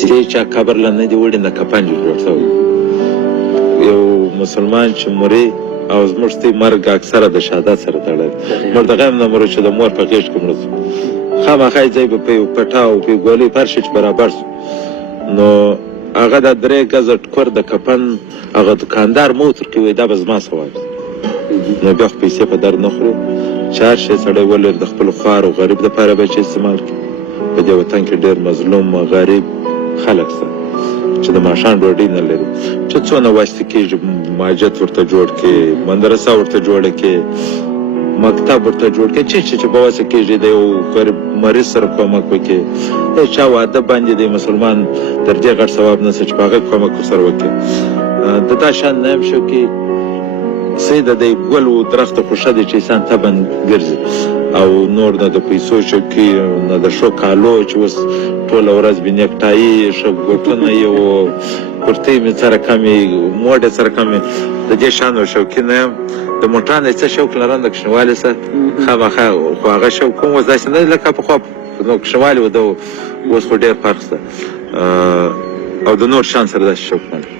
چې چا قبر لا نه دی وړي د کفن جوړ شوی یو مسلمان چې مري او زموږ ستې مرګ اکثره د شهادت سره تړلی موږ د غم نه مرو چې د مور په غېږ کې مړه شو خامخا یې ځای به په یو پټه او په یو ګولۍ پر شي چې برابر شو نو هغه د 3 ګزه ټکور د کفن هغه دوکاندار مو ورکړي وایي دا به زما ثواب نو بیا خو پیسې په در نه خورو چې هر شی سړی ولري د خپلو خوار او غریب دپاره به چې استعمال کړي په دې وطن کې ډېر مظلوم غریب خلک شته چې د ماښام ډوډۍ نه لري چې څونه واسطې کېږي ماجت ورته جوړ کړي مدرسه ورته جوړه کړي مکتب ورته جوړ کړي چې به واسه کېږي د یو غریب مریض سره کومک وکړي د چا واده باندې د مسلمان تر دې غټ ثواب نشته چې په هغه کومک ورسره وکړي د دا شان نه هم شو کې سیده د ګل و درخت خوشه دی چې انسان تبن ګرځي او نور نه د پیسو شوکي نه د ښو کالو چې اوس ټوله ورځ بې نیکټایي ښه ګوټونه یې و کورتۍ مې سره کمې موډې سره کمې د دې شانو شوقي نه یم د موټرانو یې څه شوق لرم د کوچنیوالي سره خامخا خو هغه شوق کوم اوس داسې نه دی لکه پخوا نو کوچنیوالي و د اوس خو ډېر فرق شته او د نور شان سره داسې شوق نه